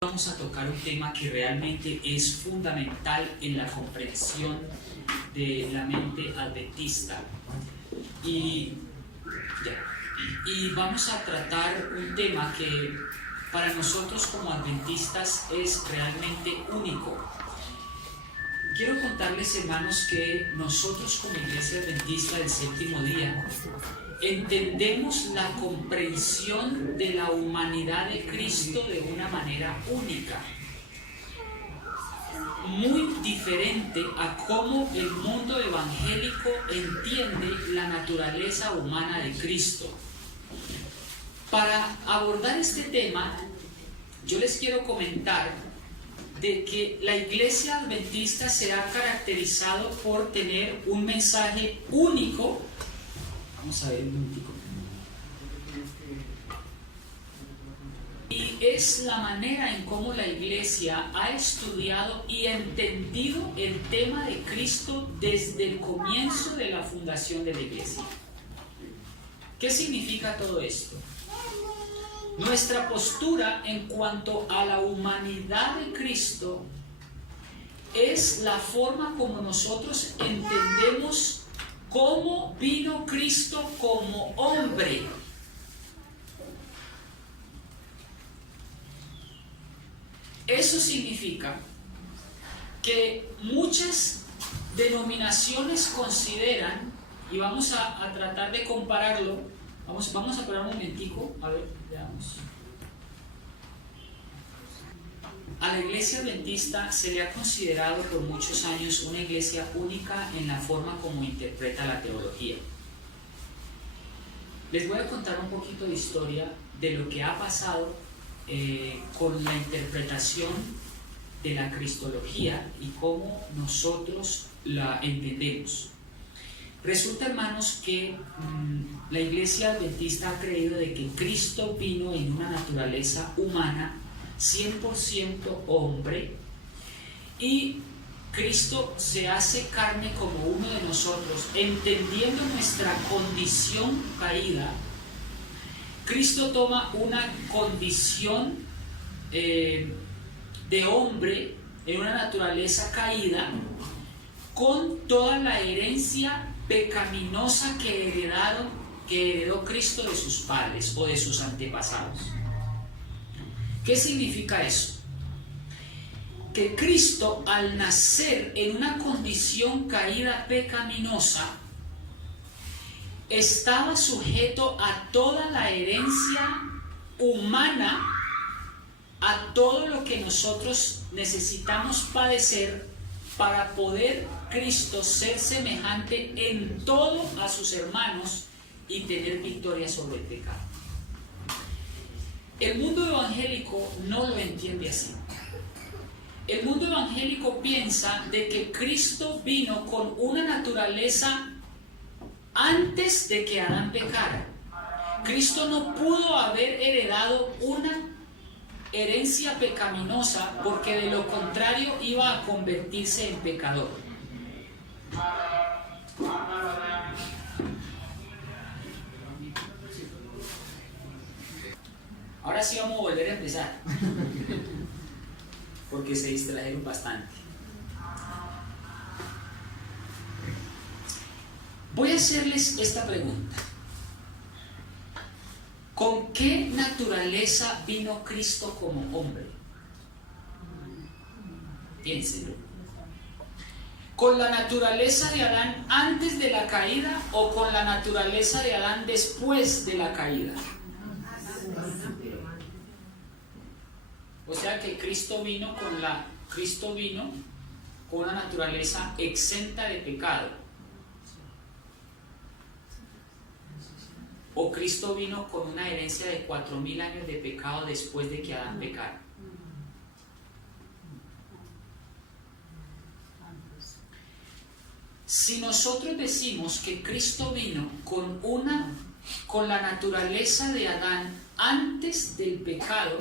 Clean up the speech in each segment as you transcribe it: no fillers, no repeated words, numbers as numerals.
Vamos a tocar un tema que realmente es fundamental en la comprensión de la mente adventista y vamos a tratar un tema que para nosotros como adventistas es realmente único. Quiero contarles, hermanos, que nosotros como Iglesia Adventista del Séptimo Día entendemos la comprensión de la humanidad de Cristo de una manera única, muy diferente a cómo el mundo evangélico entiende la naturaleza humana de Cristo. Para abordar este tema, yo les quiero comentar de que la Iglesia Adventista se ha caracterizado por tener un mensaje único. Vamos a ver un minutico. Y es la manera en cómo la Iglesia ha estudiado y entendido el tema de Cristo desde el comienzo de la fundación de la Iglesia. ¿Qué significa todo esto? Nuestra postura en cuanto a la humanidad de Cristo es la forma como nosotros entendemos cómo vino Cristo como hombre. Eso significa que muchas denominaciones consideran, y vamos a tratar de compararlo. Vamos a parar un momentico, a ver, veamos. A la Iglesia Adventista se le ha considerado por muchos años una iglesia única en la forma como interpreta la teología. Les voy a contar un poquito de historia de lo que ha pasado con la interpretación de la cristología y cómo nosotros la entendemos. Resulta, hermanos, que la Iglesia Adventista ha creído de que Cristo vino en una naturaleza humana 100% hombre, y Cristo se hace carne como uno de nosotros, entendiendo nuestra condición caída. Cristo toma una condición de hombre en una naturaleza caída, con toda la herencia pecaminosa que heredó Cristo de sus padres o de sus antepasados. ¿Qué significa eso? Que Cristo, al nacer en una condición caída pecaminosa, estaba sujeto a toda la herencia humana, a todo lo que nosotros necesitamos padecer para poder Cristo ser semejante en todo a sus hermanos y tener victoria sobre el pecado. El mundo evangélico no lo entiende así. El mundo evangélico piensa de que Cristo vino con una naturaleza antes de que Adán pecara. Cristo no pudo haber heredado una herencia pecaminosa, porque de lo contrario iba a convertirse en pecador. Ahora sí vamos a volver a empezar, porque se distrajeron bastante. Voy a hacerles esta pregunta. ¿Con qué naturaleza vino Cristo como hombre? Piénsenlo. ¿Con la naturaleza de Adán antes de la caída o con la naturaleza de Adán después de la caída? O sea que Cristo vino con una naturaleza exenta de pecado. ¿O Cristo vino con una herencia de 4000 años de pecado después de que Adán pecara? Si nosotros decimos que Cristo vino con la naturaleza de Adán antes del pecado,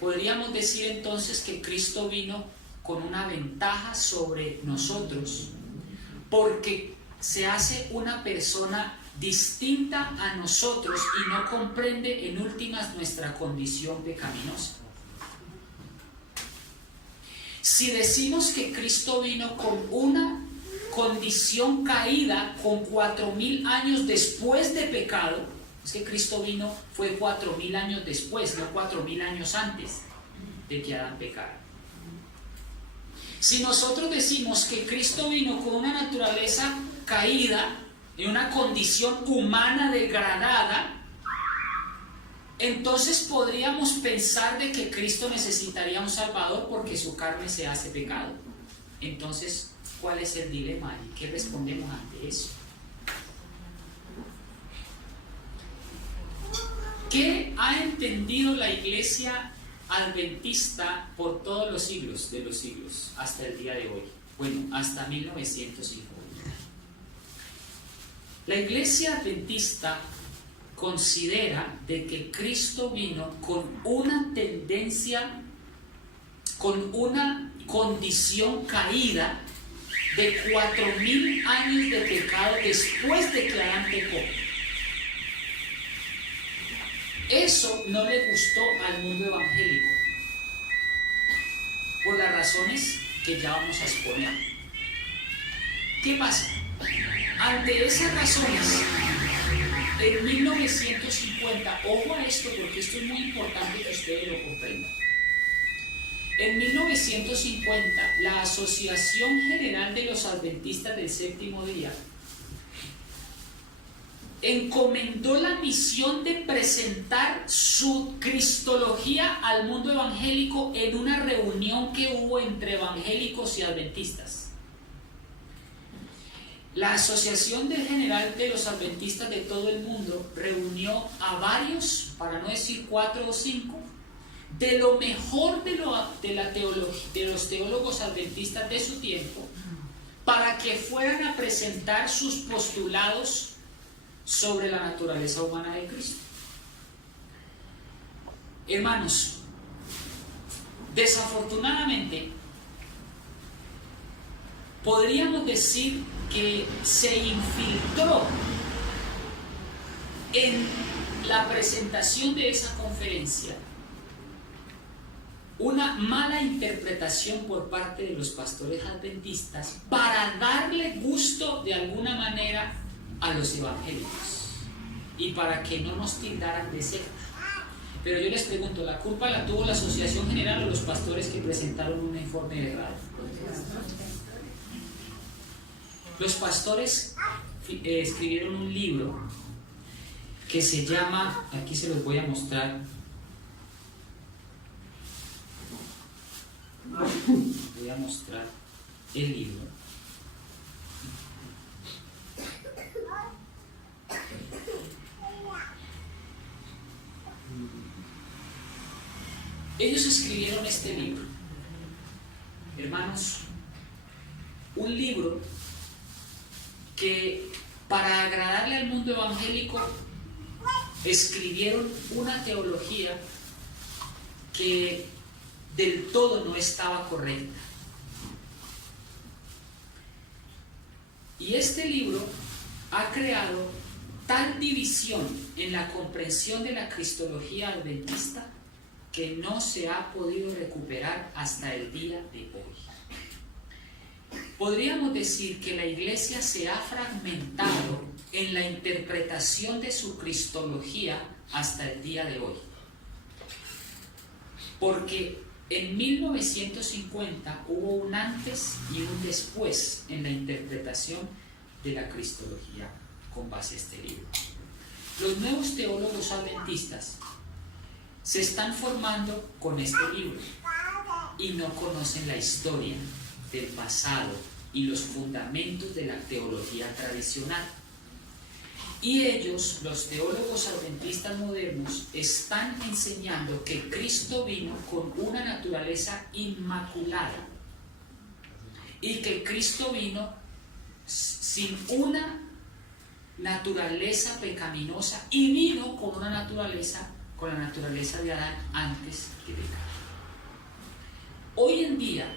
podríamos decir entonces que Cristo vino con una ventaja sobre nosotros, porque se hace una persona distinta a nosotros y no comprende en últimas nuestra condición pecaminosa. Si decimos que Cristo vino con una condición caída, con 4000 años después de pecado, es que Cristo vino, fue 4000 años después, no 4000 años antes de que Adán pecara. Si nosotros decimos que Cristo vino con una naturaleza caída, en una condición humana degradada, entonces podríamos pensar de que Cristo necesitaría un Salvador porque su carne se hace pecado. Entonces, ¿cuál es el dilema y qué respondemos ante eso? ¿Qué ha entendido la Iglesia adventista por todos los siglos de los siglos hasta el día de hoy? Bueno, hasta 1950. La Iglesia adventista considera de que Cristo vino con una tendencia, con una condición caída de 4000 años de pecado después de que Adán pecó. Eso no le gustó al mundo evangélico, por las razones que ya vamos a exponer. ¿Qué pasa? Ante esas razones, en 1950, ojo a esto porque esto es muy importante que ustedes lo comprendan. En 1950, la Asociación General de los Adventistas del Séptimo Día encomendó la misión de presentar su cristología al mundo evangélico en una reunión que hubo entre evangélicos y adventistas. La Asociación General de los Adventistas de todo el mundo reunió a varios, para no decir 4 o 5, de lo mejor de los teólogos adventistas de su tiempo, para que fueran a presentar sus postulados sobre la naturaleza humana de Cristo. Hermanos, desafortunadamente, podríamos decir que se infiltró en la presentación de esa conferencia una mala interpretación por parte de los pastores adventistas para darle gusto de alguna manera a los evangélicos y para que no nos tildaran de secta. Pero yo les pregunto, ¿la culpa la tuvo la Asociación General o los pastores que presentaron un informe errado? Los pastores escribieron un libro que se llama, aquí se los voy a mostrar, voy a mostrar el libro. Ellos escribieron este libro, hermanos, un libro que para agradarle al mundo evangélico escribieron una teología que del todo no estaba correcta. Y este libro ha creado tal división en la comprensión de la cristología adventista que no se ha podido recuperar hasta el día de hoy. Podríamos decir que la Iglesia se ha fragmentado en la interpretación de su cristología hasta el día de hoy. Porque en 1950 hubo un antes y un después en la interpretación de la cristología con base a este libro. Los nuevos teólogos adventistas se están formando con este libro y no conocen la historia del pasado y los fundamentos de la teología tradicional. Y ellos, los teólogos adventistas modernos, están enseñando que Cristo vino con una naturaleza inmaculada y que Cristo vino sin una naturaleza pecaminosa y vino con una naturaleza, con la naturaleza de Adán antes que pecar. Hoy en día,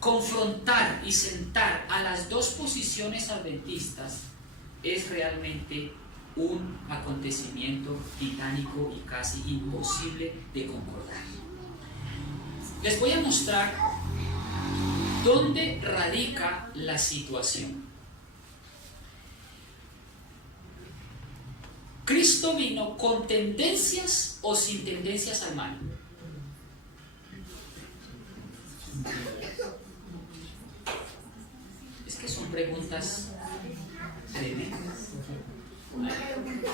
confrontar y sentar a las dos posiciones adventistas es realmente un acontecimiento titánico y casi imposible de concordar. Les voy a mostrar ¿Dónde radica la situación? ¿Cristo vino con tendencias o sin tendencias al mal? Es que son preguntas tremendas. Una pregunta.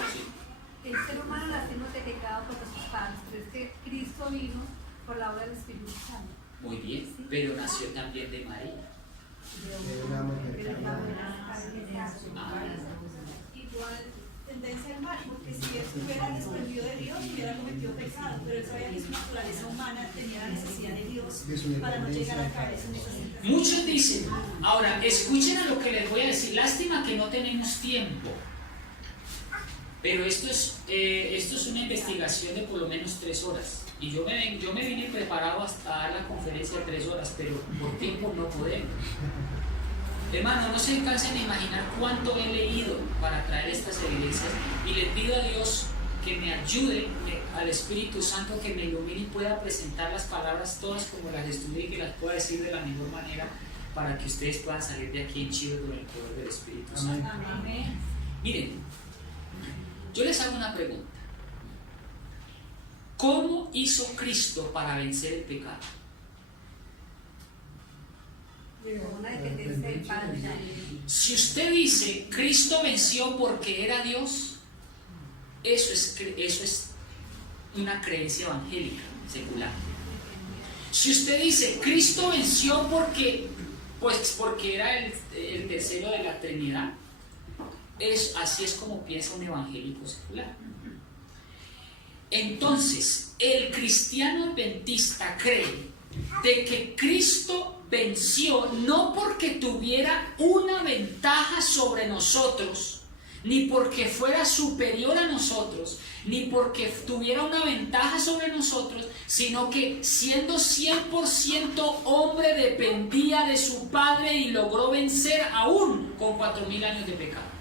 El ser humano nacimos de pecado por nuestros padres, pero es que Cristo vino por la obra del Espíritu Santo. Muy bien, pero nació también de María. Igual tendencia al mal, porque si él hubiera desprendido de Dios, hubiera cometido pecado, pero él sabía que su naturaleza humana tenía la necesidad de Dios para no llegar a caer en esa situación. Muchos dicen, ahora escuchen a lo que les voy a decir, lástima que no tenemos tiempo, pero esto es una investigación de por lo menos 3 horas. Y yo me vine preparado hasta dar la conferencia de 3 horas, pero por tiempo no podemos. Hermano, no se cansen de imaginar cuánto he leído para traer estas evidencias, y le pido a Dios que me ayude, al Espíritu Santo que me ilumine y pueda presentar las palabras todas como las estudié y que las pueda decir de la mejor manera para que ustedes puedan salir de aquí henchidos con el poder del Espíritu Santo. Amén. Miren, yo les hago una pregunta. ¿Cómo hizo Cristo para vencer el pecado? Una dependencia del Padre. Si usted dice Cristo venció porque era Dios, eso es una creencia evangélica, secular. Si usted dice Cristo venció porque era el tercero de la Trinidad, así es como piensa un evangélico secular. Entonces, el cristiano adventista cree de que Cristo venció no porque tuviera una ventaja sobre nosotros, ni porque fuera superior a nosotros, ni porque tuviera una ventaja sobre nosotros, sino que siendo 100% hombre dependía de su Padre y logró vencer aún con 4000 años de pecado.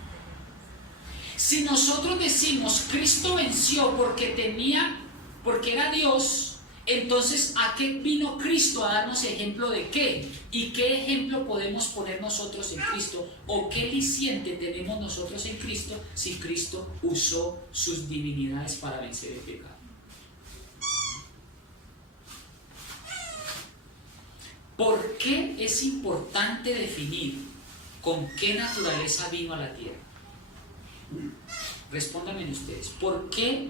Si nosotros decimos Cristo venció porque era Dios, entonces ¿a qué vino Cristo? A darnos ejemplo de qué, y qué ejemplo podemos poner nosotros en Cristo, o qué liciente tenemos nosotros en Cristo si Cristo usó sus divinidades para vencer el pecado. ¿Por qué es importante definir con qué naturaleza vino a la tierra? Respóndanme ustedes, ¿por qué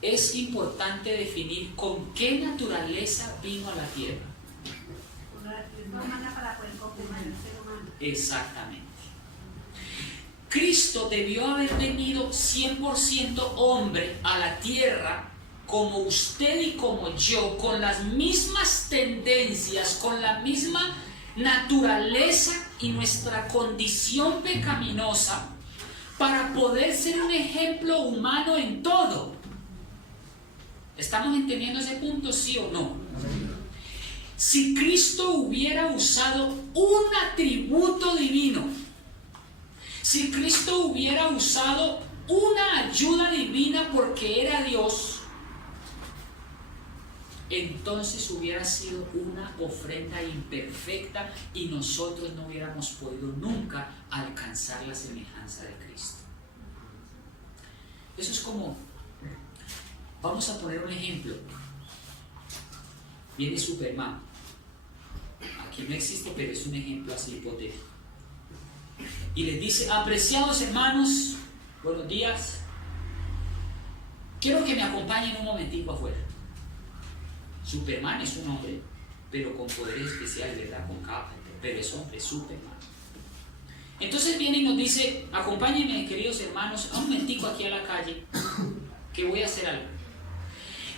es importante definir con qué naturaleza vino a la tierra? Una naturaleza humana para poder confirmar el ser humano. Exactamente. Cristo debió haber venido 100% hombre a la tierra, como usted y como yo, con las mismas tendencias, con la misma naturaleza y nuestra condición pecaminosa, para poder ser un ejemplo humano en todo. ¿Estamos entendiendo ese punto, sí o no? Si Cristo hubiera usado un atributo divino, si Cristo hubiera usado una ayuda divina porque era Dios, entonces hubiera sido una ofrenda imperfecta y nosotros no hubiéramos podido nunca alcanzar la semejanza de Cristo. Eso es como, vamos a poner un ejemplo. Viene Superman. Aquí no existe, pero es un ejemplo así hipotético. Y les dice: apreciados hermanos, buenos días. Quiero que me acompañen un momentico afuera. Superman es un hombre, pero con poderes especiales, ¿verdad? Con capa, pero es hombre, Superman. Entonces viene y nos dice: acompáñenme, queridos hermanos, un momentico aquí a la calle, que voy a hacer algo.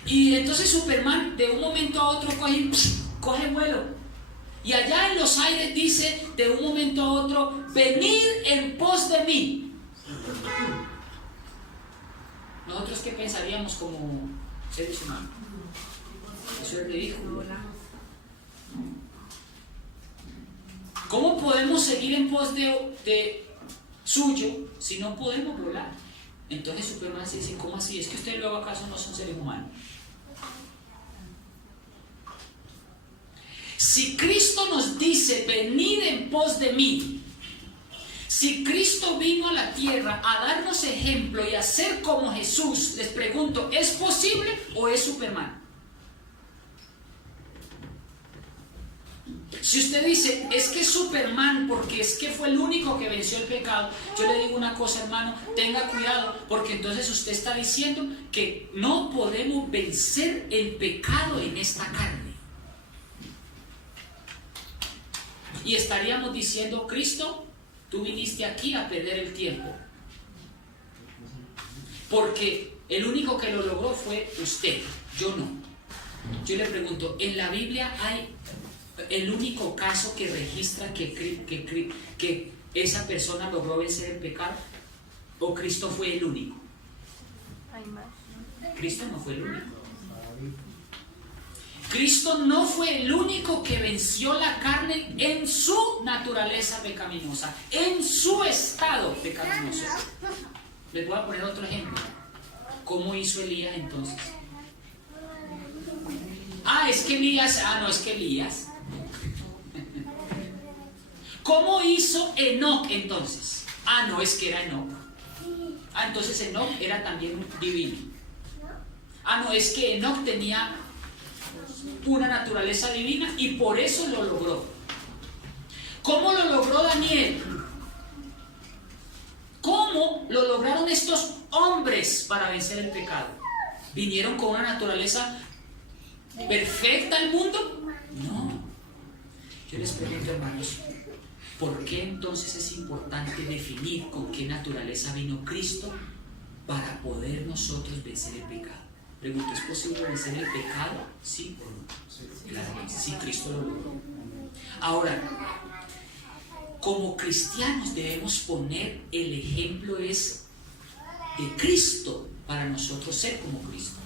Y entonces Superman de un momento a otro coge vuelo, y allá en los aires dice de un momento a otro: venid en pos de mí. ¿Nosotros qué pensaríamos como seres humanos? Eso es ridículo. ¿Cómo podemos seguir en pos de suyo si no podemos volar? Entonces Superman se dice: ¿cómo así? ¿Es que ustedes luego acaso no son seres humanos? Si Cristo nos dice, venid en pos de mí, si Cristo vino a la tierra a darnos ejemplo y a ser como Jesús, les pregunto, ¿es posible o es Superman? Si usted dice, es que es Superman porque es que fue el único que venció el pecado, yo le digo una cosa, hermano, tenga cuidado, porque entonces usted está diciendo que no podemos vencer el pecado en esta carne. Y estaríamos diciendo, Cristo, tú viniste aquí a perder el tiempo. Porque el único que lo logró fue usted, yo no. Yo le pregunto, ¿en la Biblia hay el único caso que registra que esa persona logró vencer el pecado? ¿O Cristo fue el único? Cristo no fue el único. Cristo no fue el único que venció la carne en su naturaleza pecaminosa, en su estado pecaminoso. Les voy a poner otro ejemplo. ¿Cómo hizo Elías entonces? Es que Elías. ¿Cómo hizo Enoc entonces? Es que era Enoc. Entonces Enoc era también divino. Es que Enoc tenía una naturaleza divina y por eso lo logró. ¿Cómo lo logró Daniel? ¿Cómo lo lograron estos hombres para vencer el pecado? ¿Vinieron con una naturaleza perfecta al mundo? No. Yo les pregunto, hermanos, ¿por qué entonces es importante definir con qué naturaleza vino Cristo para poder nosotros vencer el pecado? Pregunto, ¿es posible vencer el pecado? ¿Sí o no? Claro, sí, Cristo lo logró. Ahora, como cristianos debemos poner el ejemplo es de Cristo para nosotros ser como Cristo.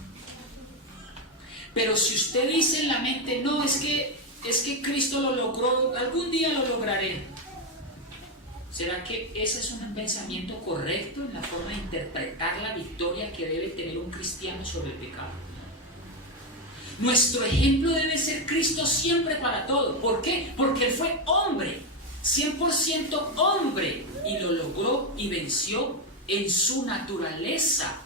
Pero si usted dice en la mente, no, es que Cristo lo logró, algún día lo lograré. ¿Será que ese es un pensamiento correcto en la forma de interpretar la victoria que debe tener un cristiano sobre el pecado? Nuestro ejemplo debe ser Cristo siempre para todo. ¿Por qué? Porque Él fue hombre, 100% hombre, y lo logró y venció en su naturaleza.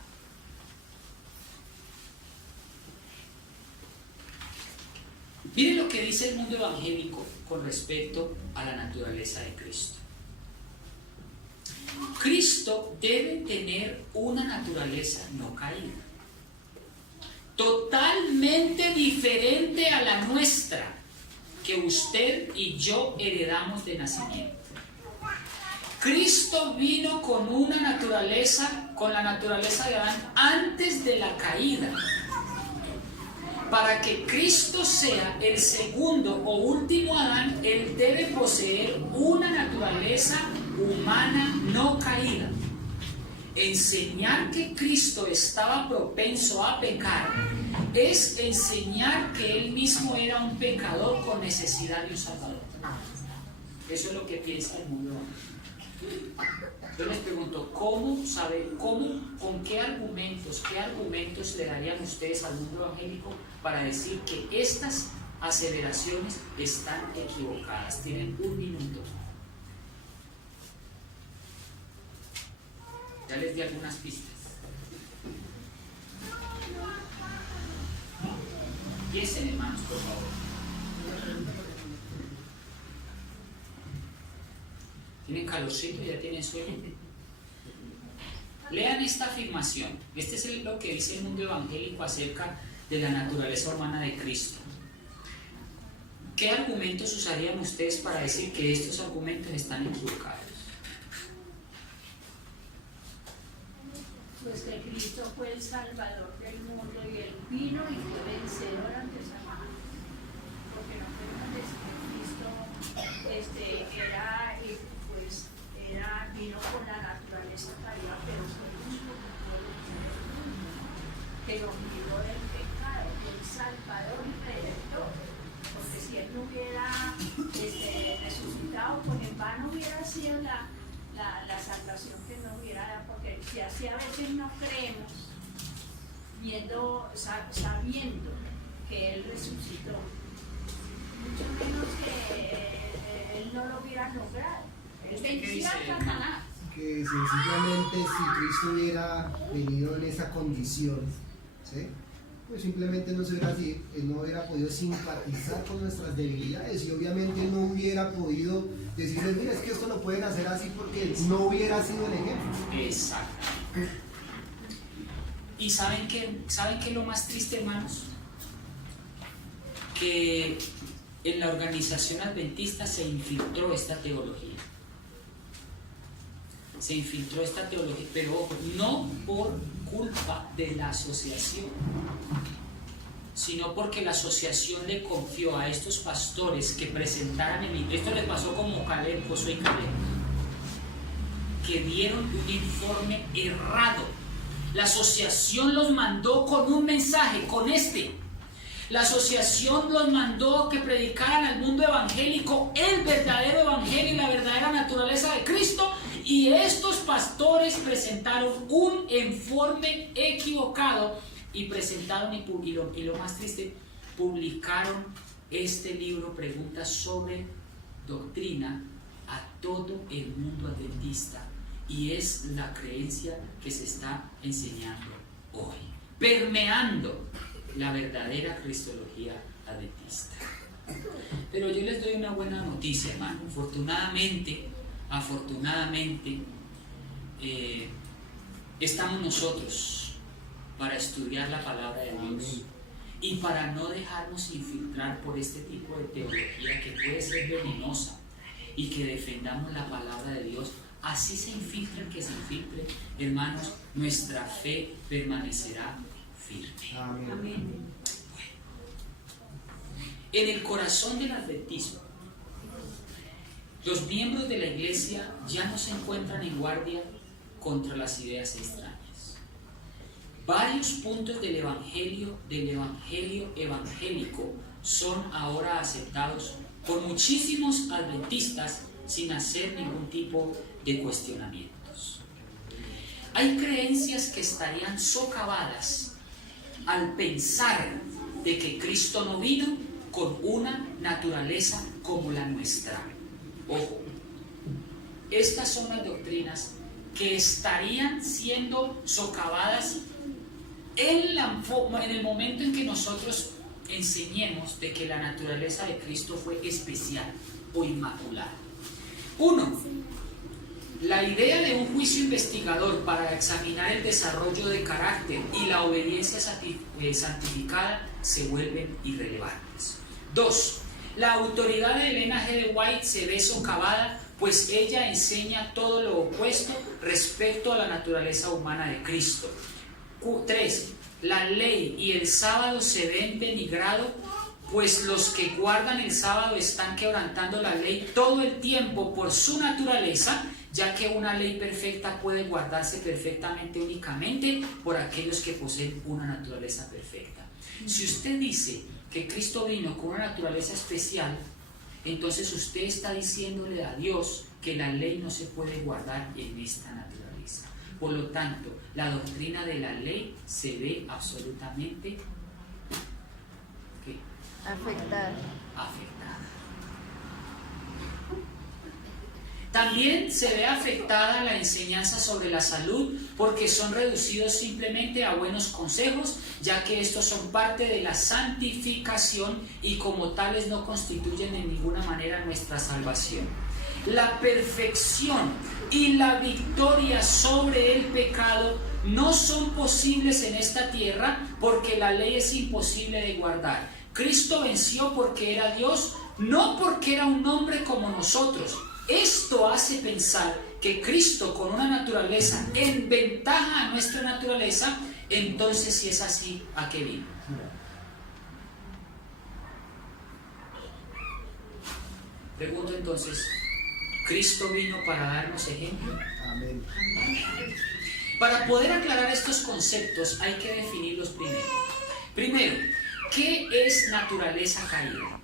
Miren lo que dice el mundo evangélico con respecto a la naturaleza de Cristo. Cristo debe tener una naturaleza no caída, totalmente diferente a la nuestra, que usted y yo heredamos de nacimiento. Cristo vino con una naturaleza, con la naturaleza de Adán antes de la caída. Para que Cristo sea el segundo o último Adán, Él debe poseer una naturaleza humana no caída. Enseñar que Cristo estaba propenso a pecar es enseñar que Él mismo era un pecador con necesidad de un Salvador. Eso es lo que piensa el mundo. Yo les pregunto, con qué argumentos le darían ustedes al mundo evangélico para decir que estas aseveraciones están equivocadas? Tienen un minuto. Ya les di algunas pistas. Piensen, hermanos, por favor. ¿Tienen calorcito? ¿Ya tienen sueño? Lean esta afirmación. Este es lo que dice el mundo evangélico acerca de la naturaleza humana de Cristo. ¿Qué argumentos usarían ustedes para decir que estos argumentos están equivocados? Pues que Cristo fue el Salvador del mundo y Él vino y fue vencedor ante Satanás. Porque no podemos decir que Cristo vino con la naturaleza caída, pero fue el único que nos libró del pecado, fue el Salvador y Redentor. Porque si Él no hubiera resucitado, pues en vano hubiera sido la salvación que nos hubiera dado, porque si así a veces no creemos, sabiendo que Él resucitó. Muchas venció a Satanás. Que sencillamente si Cristo hubiera venido en esa condición, ¿sí?, pues simplemente no se hubiera así, Él no hubiera podido simpatizar con nuestras debilidades y obviamente no hubiera podido decirles, mira, es que esto lo pueden hacer así porque no hubiera sido el ejemplo. Exacto. ¿Y saben qué es lo más triste, hermanos? Que en la organización adventista se infiltró esta teología. Se infiltró esta teología, pero ojo, no por culpa de la asociación, sino porque la asociación le confió a estos pastores que presentaran esto le pasó como Caleb, Josué y Caleb, que dieron un informe errado. La asociación los mandó con un mensaje, con la asociación los mandó que predicaran al mundo evangélico el verdadero evangelio y la verdadera naturaleza de Cristo, y estos pastores presentaron un informe equivocado y presentaron y lo más triste, publicaron este libro, Preguntas sobre Doctrina, a todo el mundo adventista, y es la creencia que se está enseñando hoy, permeando la verdadera cristología adventista. Pero yo les doy una buena noticia, hermano. Afortunadamente, estamos nosotros para estudiar la palabra de Dios y para no dejarnos infiltrar por este tipo de teología que puede ser venenosa, y que defendamos la palabra de Dios. Así se infiltre el que se infiltre, hermanos, nuestra fe permanecerá firme. Amén. Amén. En el corazón del adventismo, los miembros de la iglesia ya no se encuentran en guardia contra las ideas extrañas. Varios puntos del evangelio evangélico son ahora aceptados por muchísimos adventistas sin hacer ningún tipo de cuestionamientos. Hay creencias que estarían socavadas al pensar de que Cristo no vino con una naturaleza como la nuestra. Ojo, estas son las doctrinas que estarían siendo socavadas en el momento en que nosotros enseñemos de que la naturaleza de Cristo fue especial o inmaculada. 1. La idea de un juicio investigador para examinar el desarrollo de carácter y la obediencia santificada se vuelven irrelevantes. 2. La autoridad de Elena G. de White se ve socavada, pues ella enseña todo lo opuesto respecto a la naturaleza humana de Cristo. 3. La ley y el sábado se ven denigrados, pues los que guardan el sábado están quebrantando la ley todo el tiempo por su naturaleza, ya que una ley perfecta puede guardarse perfectamente únicamente por aquellos que poseen una naturaleza perfecta. Si usted dice que Cristo vino con una naturaleza especial, entonces usted está diciéndole a Dios que la ley no se puede guardar en esta naturaleza. Por lo tanto, la doctrina de la ley se ve absolutamente afectada. También se ve afectada la enseñanza sobre la salud, porque son reducidos simplemente a buenos consejos, ya que estos son parte de la santificación y como tales no constituyen en ninguna manera nuestra salvación. La perfección y la victoria sobre el pecado no son posibles en esta tierra, porque la ley es imposible de guardar. Cristo venció porque era Dios, no porque era un hombre como nosotros. Esto hace pensar que Cristo, con una naturaleza en ventaja a nuestra naturaleza, entonces, si es así, ¿a qué vino? Pregunto entonces, ¿Cristo vino para darnos ejemplo? Amén. Para poder aclarar estos conceptos hay que definirlos primero. Primero, ¿qué es naturaleza caída?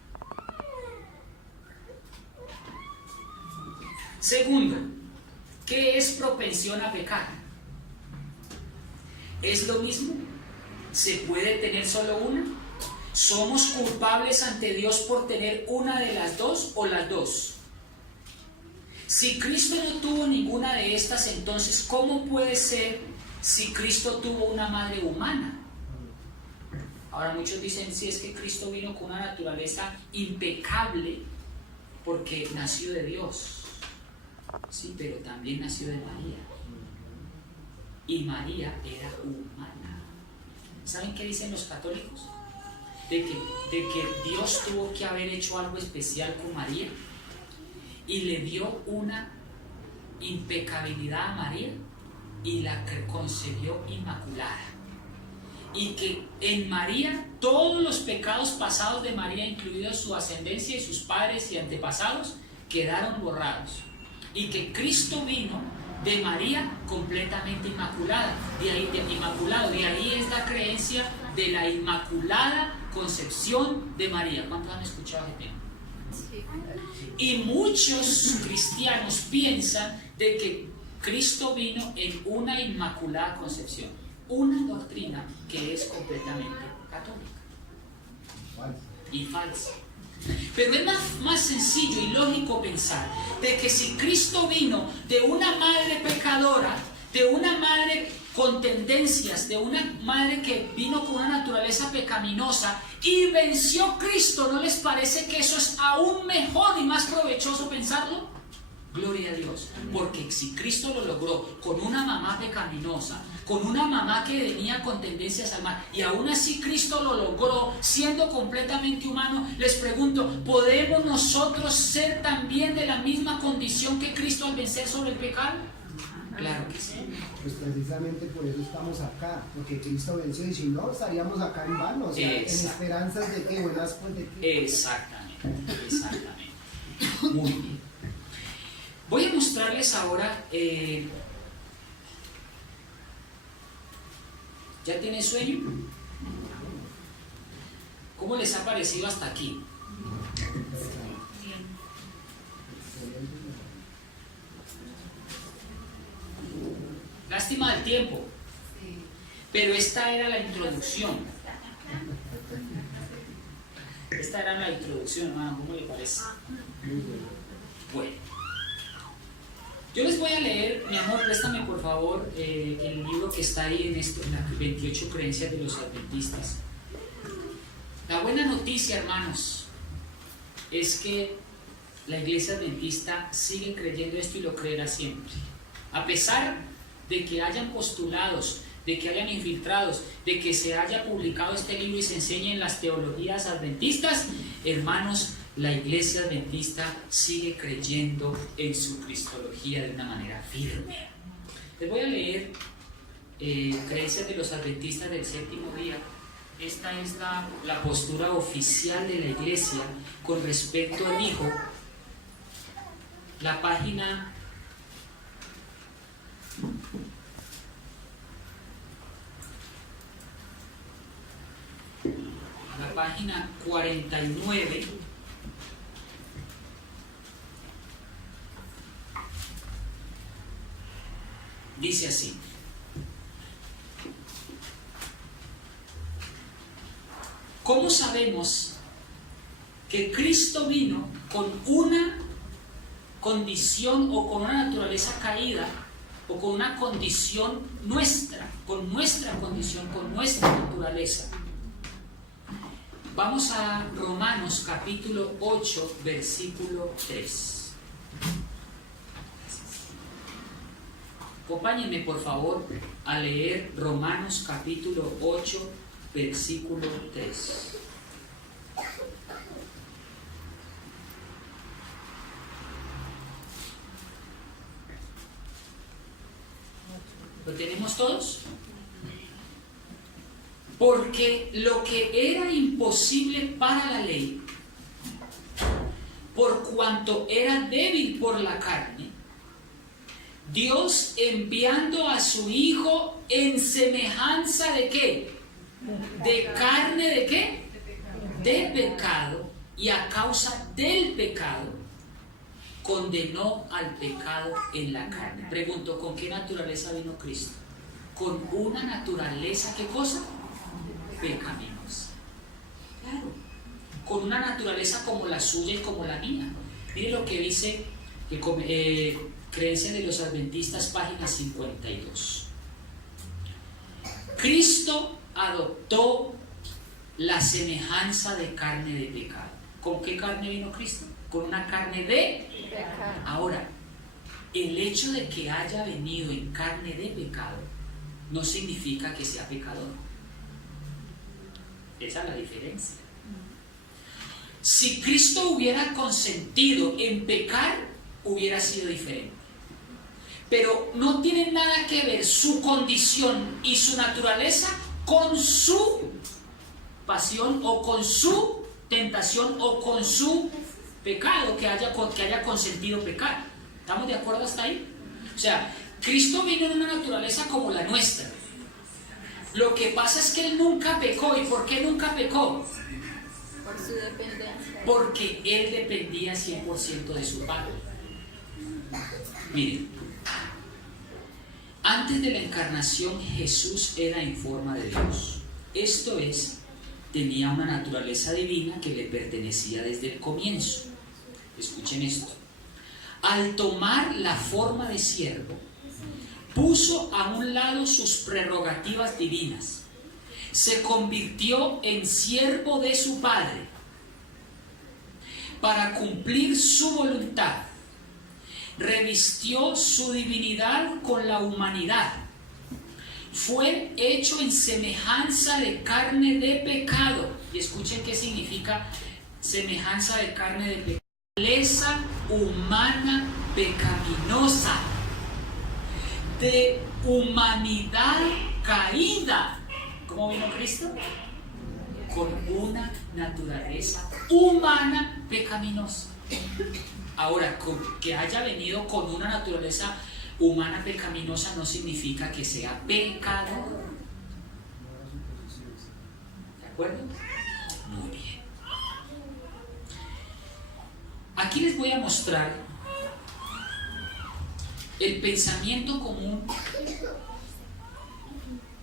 Segundo, ¿qué es propensión a pecar? ¿Es lo mismo? ¿Se puede tener solo una? ¿Somos culpables ante Dios por tener una de las dos o las dos? Si Cristo no tuvo ninguna de estas, entonces, ¿cómo puede ser si Cristo tuvo una madre humana? Ahora muchos dicen, si es que Cristo vino con una naturaleza impecable porque nació de Dios. Sí, pero también nació de María. Y María era humana. ¿Saben qué dicen los católicos? De que Dios tuvo que haber hecho algo especial con María y le dio una impecabilidad a María y la concebió inmaculada. Y que en María todos los pecados pasados de María, incluidos su ascendencia y sus padres y antepasados, quedaron borrados. Y que Cristo vino de María completamente inmaculada, de ahí es la creencia de la Inmaculada Concepción de María. ¿Cuántos han escuchado ese tema? Y muchos cristianos piensan de que Cristo vino en una Inmaculada Concepción, una doctrina que es completamente católica y falsa. Pero es más sencillo y lógico pensar de que si Cristo vino de una madre pecadora, de una madre con tendencias, de una madre que vino con una naturaleza pecaminosa y venció Cristo, ¿no les parece que eso es aún mejor y más provechoso pensarlo? Gloria a Dios, porque si Cristo lo logró con una mamá pecaminosa, con una mamá que venía con tendencias al mal, y aún así Cristo lo logró siendo completamente humano, les pregunto, ¿podemos nosotros ser también de la misma condición que Cristo al vencer sobre el pecado? Claro que sí. Pues precisamente por eso estamos acá, porque Cristo venció, y si no estaríamos acá en vano, o sea, en esperanzas de que buenas pues de que... Exactamente. Muy bien. Voy a mostrarles ahora, ¿ya tienen sueño? ¿Cómo les ha parecido hasta aquí? Lástima del tiempo, pero esta era la introducción. Hermano, ¿cómo le parece? Bueno. Yo les voy a leer, mi amor, préstame por favor el libro que está ahí en las 28 creencias de los adventistas. La buena noticia, hermanos, es que la iglesia adventista sigue creyendo esto y lo creerá siempre. A pesar de que hayan postulados, de que hayan infiltrados, de que se haya publicado este libro y se enseñe en las teologías adventistas, hermanos, la iglesia adventista sigue creyendo en su cristología de una manera firme. Les voy a leer creencias de los adventistas del séptimo día. Esta es la postura oficial de la iglesia con respecto al Hijo. La página 49. Dice así: ¿cómo sabemos que Cristo vino con una condición o con una naturaleza caída o con una condición nuestra, con nuestra condición, con nuestra naturaleza? Vamos a Romanos capítulo 8, versículo 3. Acompáñenme por favor a leer Romanos capítulo 8, versículo 3. ¿Lo tenemos todos? Porque lo que era imposible para la ley, por cuanto era débil por la carne, Dios enviando a su Hijo en semejanza de ¿qué? De carne de ¿qué? De pecado, y a causa del pecado condenó al pecado en la carne. Pregunto, ¿con qué naturaleza vino Cristo? Con una naturaleza, ¿qué cosa? Pecaminosa. Claro, con una naturaleza como la suya y como la mía. Mire lo que dice Creencia de los Adventistas, página 52. Cristo adoptó la semejanza de carne de pecado. ¿Con qué carne vino Cristo? Con una carne de pecado. Ahora, el hecho de que haya venido en carne de pecado no significa que sea pecador. Esa es la diferencia. Si Cristo hubiera consentido en pecar, hubiera sido diferente. Pero no tiene nada que ver su condición y su naturaleza con su pasión o con su tentación o con su pecado, que haya consentido pecar. ¿Estamos de acuerdo hasta ahí? O sea, Cristo vino en una naturaleza como la nuestra. Lo que pasa es que Él nunca pecó. ¿Y por qué nunca pecó? Por su dependencia. Porque Él dependía 100% de su Padre. Miren, antes de la encarnación Jesús era en forma de Dios. Esto es, tenía una naturaleza divina que le pertenecía desde el comienzo. Escuchen esto. Al tomar la forma de siervo, puso a un lado sus prerrogativas divinas. Se convirtió en siervo de su Padre para cumplir su voluntad. Revistió su divinidad con la humanidad. Fue hecho en semejanza de carne de pecado. Y escuchen qué significa semejanza de carne de pecado. Naturaleza humana pecaminosa, de humanidad caída. ¿Cómo vino Cristo? Con una naturaleza humana pecaminosa. Ahora, que haya venido con una naturaleza humana pecaminosa no significa que sea pecador. ¿De acuerdo? Muy bien. Aquí les voy a mostrar el pensamiento común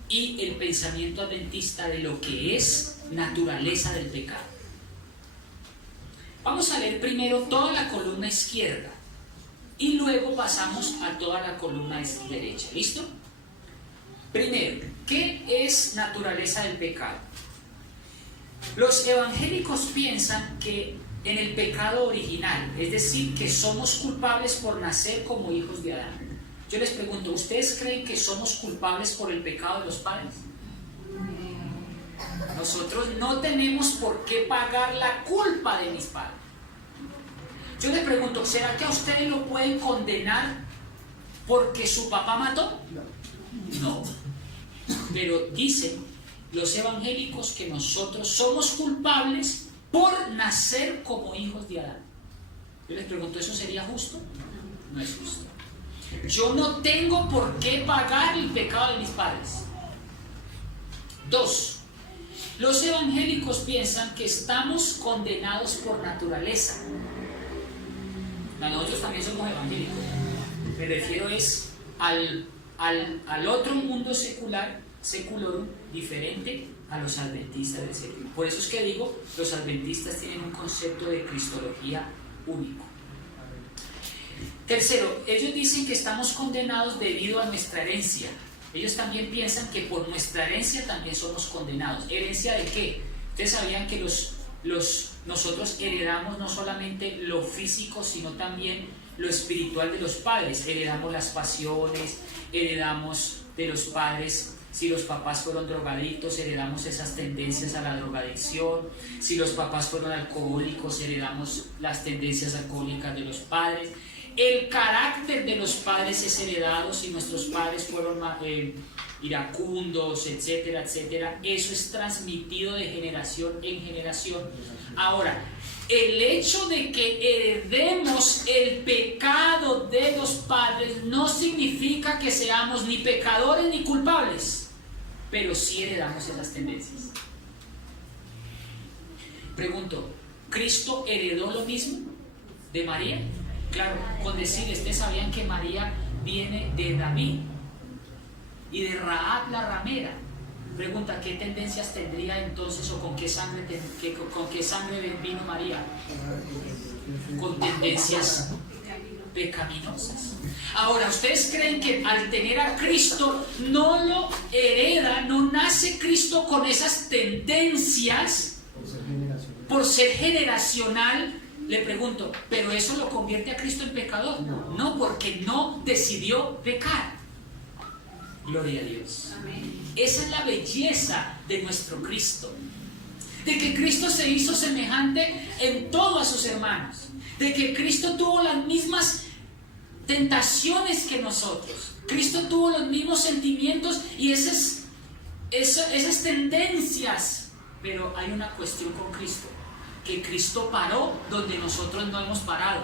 y el pensamiento adventista de lo que es naturaleza del pecado. Vamos a leer primero toda la columna izquierda y luego pasamos a toda la columna derecha. ¿Listo? Primero, ¿qué es naturaleza del pecado? Los evangélicos piensan que en el pecado original, es decir, que somos culpables por nacer como hijos de Adán. Yo les pregunto, ¿ustedes creen que somos culpables por el pecado de los padres? Nosotros no tenemos por qué pagar la culpa de mis padres. Yo les pregunto, ¿será que a ustedes lo pueden condenar porque su papá mató? No. Pero dicen los evangélicos que nosotros somos culpables por nacer como hijos de Adán. Yo les pregunto, ¿eso sería justo? No es justo. Yo no tengo por qué pagar el pecado de mis padres. 2. Los evangélicos piensan que estamos condenados por naturaleza. Nosotros también somos evangélicos. Me refiero al otro mundo secular, diferente a los adventistas del século. Por eso es que digo, los adventistas tienen un concepto de cristología único. Tercero, ellos dicen que estamos condenados debido a nuestra herencia. Ellos también piensan que por nuestra herencia también somos condenados. ¿Herencia de qué? Ustedes sabían que nosotros heredamos no solamente lo físico, sino también lo espiritual de los padres. Heredamos las pasiones, heredamos de los padres. Si los papás fueron drogadictos, heredamos esas tendencias a la drogadicción. Si los papás fueron alcohólicos, heredamos las tendencias alcohólicas de los padres. El carácter de los padres es heredado. Si nuestros padres fueron iracundos, etcétera, etcétera, eso es transmitido de generación en generación. Ahora, el hecho de que heredemos el pecado de los padres no significa que seamos ni pecadores ni culpables, pero sí heredamos esas tendencias. Pregunto, ¿Cristo heredó lo mismo de María? Claro, con decir, ustedes sabían que María viene de David y de Rahab la ramera. Pregunta, ¿qué tendencias tendría entonces o con qué sangre vino María? Con tendencias pecaminosas. Ahora, ¿ustedes creen que al tener a Cristo no lo hereda, no nace Cristo con esas tendencias por ser generacional? Le pregunto, ¿pero eso lo convierte a Cristo en pecador? No, porque no decidió pecar. Gloria a Dios. Esa es la belleza de nuestro Cristo. De que Cristo se hizo semejante en todo a sus hermanos. De que Cristo tuvo las mismas tentaciones que nosotros. Cristo tuvo los mismos sentimientos y esas tendencias. Pero hay una cuestión con Cristo. Que Cristo paró donde nosotros no hemos parado.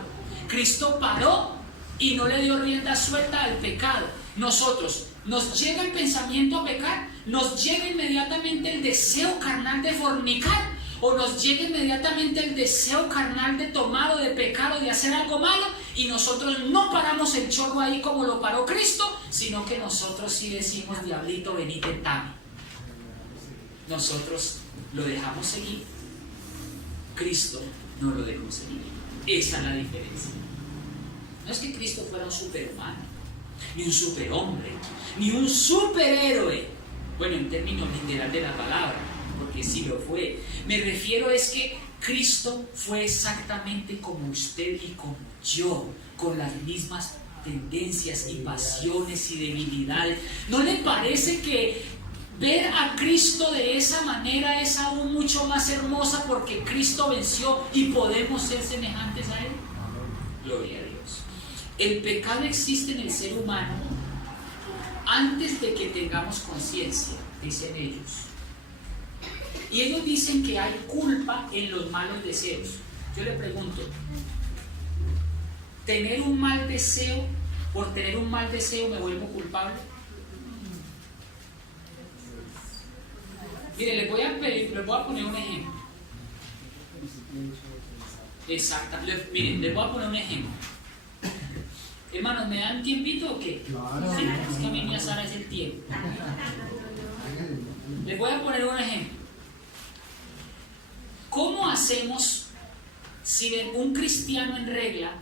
Cristo paró y no le dio rienda suelta al pecado. Nosotros, nos llega el pensamiento a pecar, nos llega inmediatamente el deseo carnal de fornicar, o nos llega inmediatamente el deseo carnal de tomar o de pecar o de hacer algo malo, y nosotros no paramos el chorro ahí como lo paró Cristo, sino que nosotros sí decimos: diablito, vení, tentame. Nosotros lo dejamos seguir. Cristo no lo dejó seguir. Esa es la diferencia. No es que Cristo fuera un superhumano, ni un superhombre, ni un superhéroe. Bueno, en términos literal de la palabra, porque sí lo fue. Me refiero es que Cristo fue exactamente como usted y como yo, con las mismas tendencias y pasiones y debilidades. ¿No le parece que ver a Cristo de esa manera es aún mucho más hermosa porque Cristo venció y podemos ser semejantes a Él? Gloria a Dios. El pecado existe en el ser humano antes de que tengamos conciencia, dicen ellos. Y ellos dicen que hay culpa en los malos deseos. Yo le pregunto, ¿tener un mal deseo, por tener un mal deseo me vuelvo culpable? Mire, les voy a poner un ejemplo. Exacto. Miren, les voy a poner un ejemplo. Hermanos, ¿me dan tiempito o qué? Claro. Sí, es que a mí me azara es el tiempo. Les voy a poner un ejemplo. ¿Cómo hacemos si un cristiano en regla,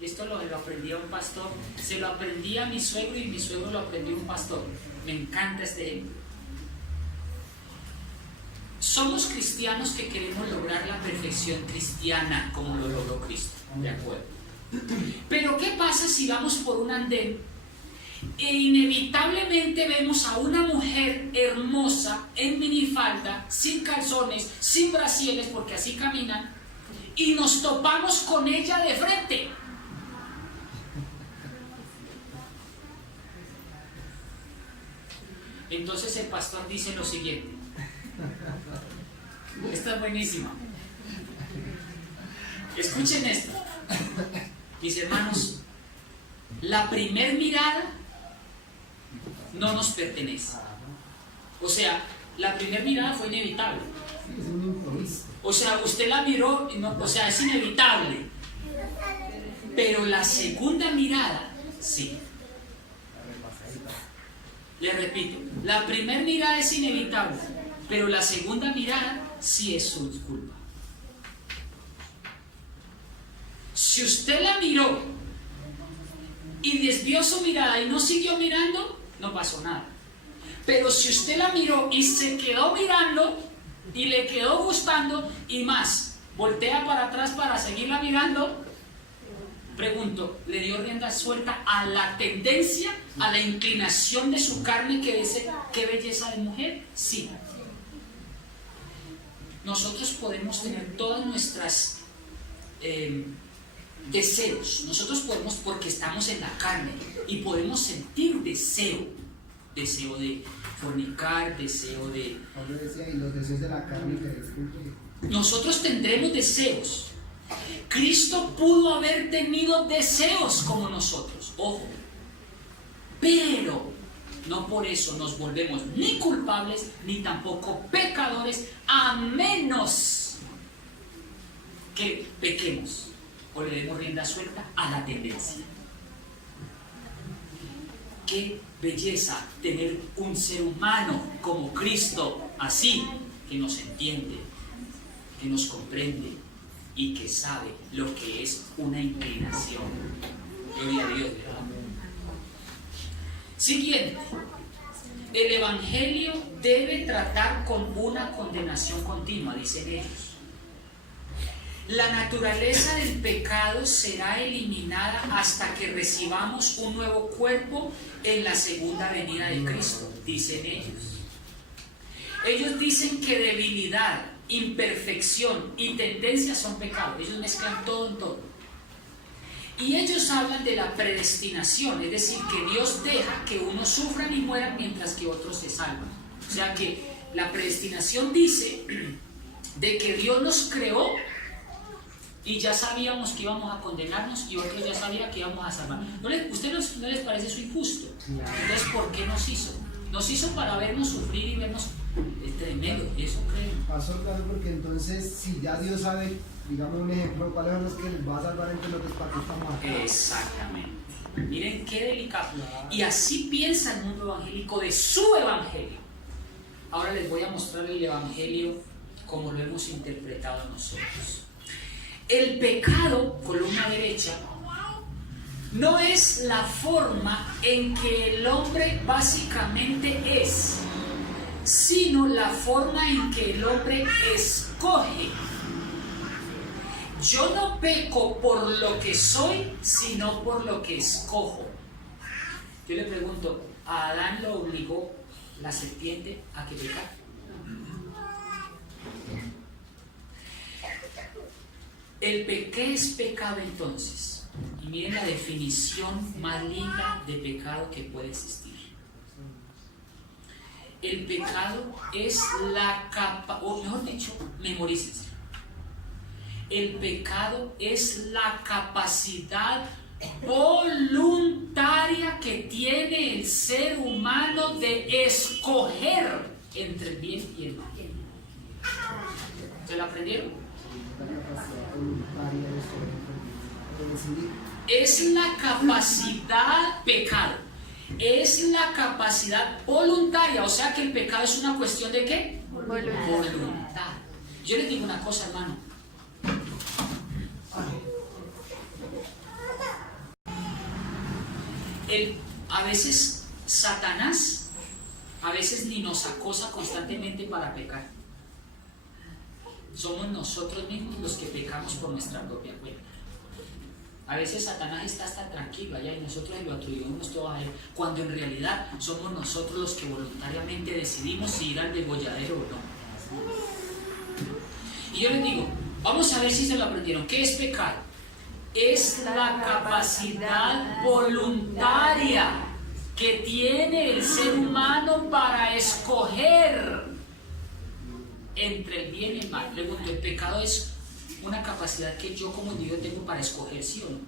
esto lo aprendí a un pastor, se lo aprendí a mi suegro y mi suegro lo aprendió a un pastor? Me encanta este ejemplo. Somos cristianos que queremos lograr la perfección cristiana como lo logró Cristo, ¿de acuerdo? Pero ¿qué pasa si vamos por un andén e inevitablemente vemos a una mujer hermosa en minifalda, sin calzones, sin brasieres, porque así caminan, y nos topamos con ella de frente? Entonces el pastor dice lo siguiente. Esta es buenísima. Escuchen esto. Mis hermanos, la primer mirada no nos pertenece. O sea, la primera mirada fue inevitable. O sea, usted la miró, o sea, es inevitable. Pero la segunda mirada, sí. Le repito, la primera mirada es inevitable, pero la segunda mirada sí es su culpa. Si usted la miró y desvió su mirada y no siguió mirando, no pasó nada. Pero si usted la miró y se quedó mirando y le quedó gustando y más, voltea para atrás para seguirla mirando, pregunto, ¿le dio rienda suelta a la tendencia, a la inclinación de su carne que dice qué belleza de mujer? Sí. Nosotros podemos tener todas nuestras deseos. Nosotros podemos, porque estamos en la carne, y podemos sentir deseo de fornicar, deseo de... Y los deseos de la carne. Nosotros tendremos deseos. Cristo pudo haber tenido deseos como nosotros, ojo, pero no por eso nos volvemos ni culpables ni tampoco pecadores, a menos que pequemos o le demos rienda suelta a la tendencia. Qué belleza tener un ser humano como Cristo, así, que nos entiende, que nos comprende y que sabe lo que es una inclinación. Gloria a Dios, ¿verdad? Siguiente. El Evangelio debe tratar con una condenación continua, dicen ellos. La naturaleza del pecado será eliminada hasta que recibamos un nuevo cuerpo en la segunda venida de Cristo, dicen ellos. Ellos dicen que debilidad, imperfección y tendencia son pecados. Ellos mezclan todo en todo. Y ellos hablan de la predestinación, es decir, que Dios deja que unos sufran y mueran mientras que otros se salvan. O sea que la predestinación dice de que Dios nos creó y ya sabíamos que íbamos a condenarnos y otros ya sabían que íbamos a salvar. ¿Usted no les parece eso injusto? Entonces, ¿por qué nos hizo? Nos hizo para vernos sufrir y vernos tremendo, eso creo. Pasó, claro, porque entonces, si ya Dios sabe, digamos un ejemplo, ¿cuáles son los que les va a salvar entre los que estamos acá? Exactamente. Miren qué delicado. Y así piensa el mundo evangélico de su evangelio. Ahora les voy a mostrar el evangelio como lo hemos interpretado nosotros. El pecado, columna derecha, no es la forma en que el hombre básicamente es, sino la forma en que el hombre escoge. Yo no peco por lo que soy, sino por lo que escojo. Yo le pregunto, ¿a Adán lo obligó la serpiente a que pecara? ¿Qué es pecado entonces? Y miren la definición más linda de pecado que puede existir. El pecado es la o mejor dicho, memorícense. El pecado es la capacidad voluntaria que tiene el ser humano de escoger entre el bien y el mal. ¿Se lo aprendieron? Es la capacidad, pecado, es la capacidad voluntaria, o sea que el pecado es una cuestión de ¿qué? Voluntad. Yo les digo una cosa, hermano. A veces Satanás, a veces ni nos acosa constantemente para pecar. Somos nosotros mismos los que pecamos por nuestra propia cuenta. A veces Satanás está hasta tranquilo allá y nosotros lo atribuimos todo a él, cuando en realidad somos nosotros los que voluntariamente decidimos si ir al degolladero o no. Y yo les digo, vamos a ver si se lo aprendieron. ¿Qué es pecado? Es la capacidad voluntaria que tiene el ser humano para escoger entre el bien y el mal. Pregunto, ¿el pecado es una capacidad que yo como individuo tengo para escoger, sí o no?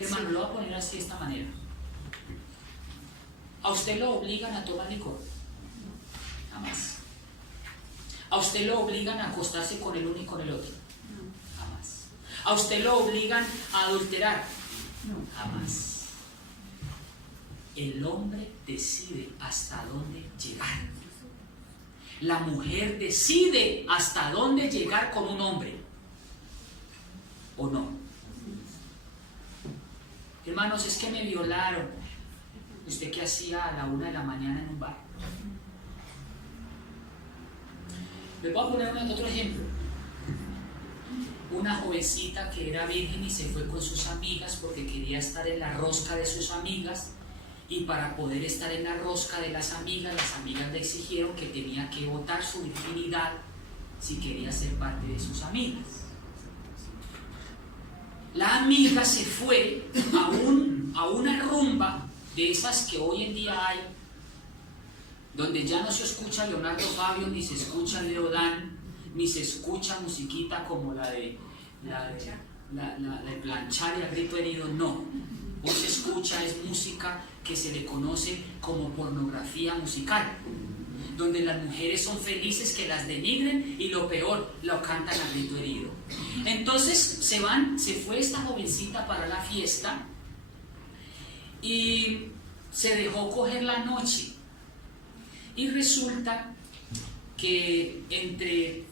Hermano, lo voy a poner así de esta manera. ¿A usted lo obligan a tomar licor? Jamás. ¿A usted lo obligan a acostarse con el uno y con el otro? Jamás. ¿A usted lo obligan a adulterar? Jamás. El hombre decide hasta dónde llegar. La mujer decide hasta dónde llegar con un hombre. ¿O no? Hermanos, es que me violaron. ¿Usted qué hacía a la 1 de la mañana en un bar? Les voy a poner otro ejemplo. Una jovencita que era virgen y se fue con sus amigas porque quería estar en la rosca de sus amigas, y para poder estar en la rosca de las amigas le exigieron que tenía que botar su virginidad si quería ser parte de sus amigas. La amiga se fue a una rumba de esas que hoy en día hay, donde ya no se escucha Leonardo Fabio, ni se escucha Leo Dan, ni se escucha musiquita como la de planchar y a grito herido, no. Hoy se escucha, es música que se le conoce como pornografía musical, donde las mujeres son felices que las denigren y lo peor, lo cantan a grito herido. Entonces se fue esta jovencita para la fiesta y se dejó coger la noche, y resulta que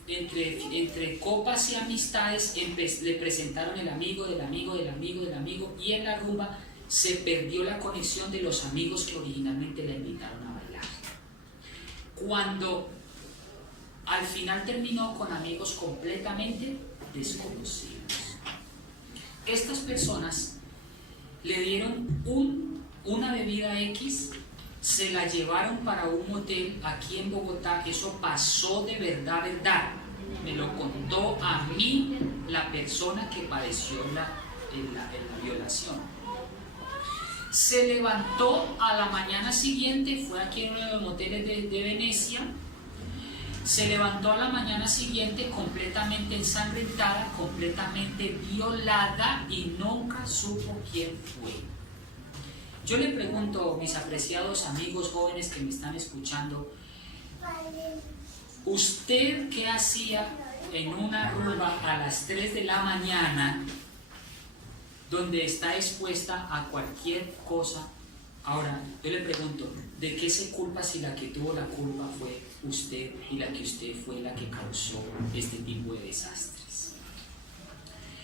entre copas y amistades le presentaron el amigo del amigo del amigo del amigo, y en la rumba se perdió la conexión de los amigos que originalmente la invitaron a bailar. Cuando al final terminó con amigos completamente desconocidos. Estas personas le dieron una bebida X, se la llevaron para un motel aquí en Bogotá. Eso pasó de verdad, verdad. Me lo contó a mí la persona que padeció la violación. Se levantó a la mañana siguiente, fue aquí en uno de los moteles de Venecia. Se levantó a la mañana siguiente completamente ensangrentada, completamente violada y nunca supo quién fue. Yo le pregunto, mis apreciados amigos jóvenes que me están escuchando, ¿usted qué hacía en una rumba a las 3 de la mañana donde está expuesta a cualquier cosa? Ahora, yo le pregunto, ¿de qué se culpa si la que tuvo la culpa fue usted y la que usted fue la que causó este tipo de desastres?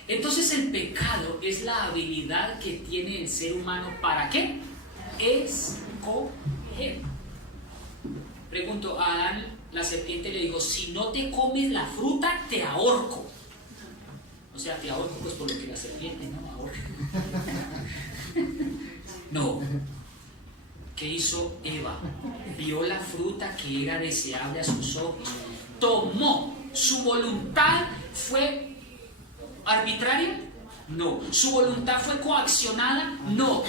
Entonces el pecado es la habilidad que tiene el ser humano ¿para qué? Escoger. Pregunto, a Adán la serpiente le dijo, si no te comes la fruta te ahorco. O sea, te ahorco pues por lo que la serpiente, ¿no? Ahorca. No. ¿Qué hizo Eva? Vio la fruta que era deseable a sus ojos, tomó. ¿Su voluntad fue arbitraria? No. ¿Su voluntad fue coaccionada? No.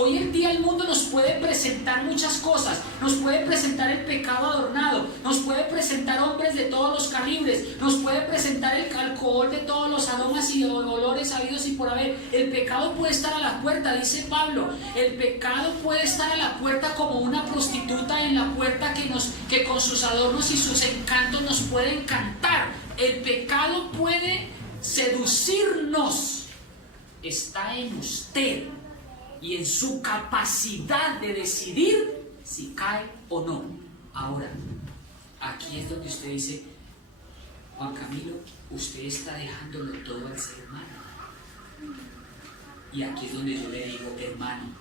Hoy en día el mundo nos puede presentar muchas cosas, nos puede presentar el pecado adornado, nos puede presentar hombres de todos los calibres, nos puede presentar el alcohol de todos los aromas y olores habidos y por haber. El pecado puede estar a la puerta, dice Pablo. El pecado puede estar a la puerta como una prostituta en la puerta que con sus adornos y sus encantos nos puede encantar. El pecado puede seducirnos. Está en usted y en su capacidad de decidir si cae o no. Ahora, aquí es donde usted dice, Juan Camilo, usted está dejándolo todo al ser humano. Y aquí es donde yo le digo, hermano,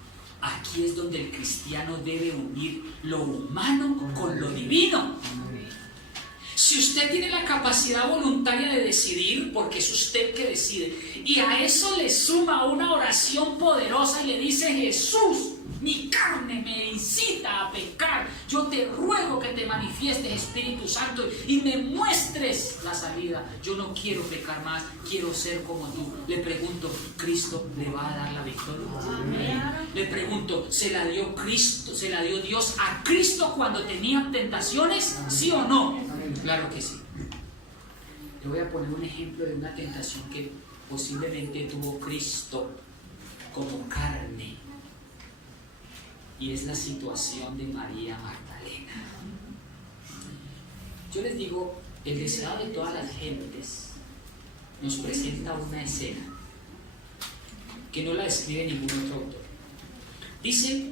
aquí es donde el cristiano debe unir lo humano con lo divino. Si usted tiene la capacidad voluntaria de decidir, porque es usted que decide, y a eso le suma una oración poderosa y le dice, Jesús, mi carne me incita a pecar, yo te ruego que te manifiestes, Espíritu Santo, y me muestres la salida. Yo no quiero pecar más, quiero ser como tú. Le pregunto, ¿Cristo le va a dar la victoria? Amén. Le pregunto, ¿se la dio Cristo, se la dio Dios a Cristo cuando tenía tentaciones? ¿Sí o no? Claro que sí. Le voy a poner un ejemplo de una tentación que posiblemente tuvo Cristo como carne, y es la situación de María Magdalena. Yo les digo, el deseado de todas las gentes nos presenta una escena que no la describe ningún otro autor. Dice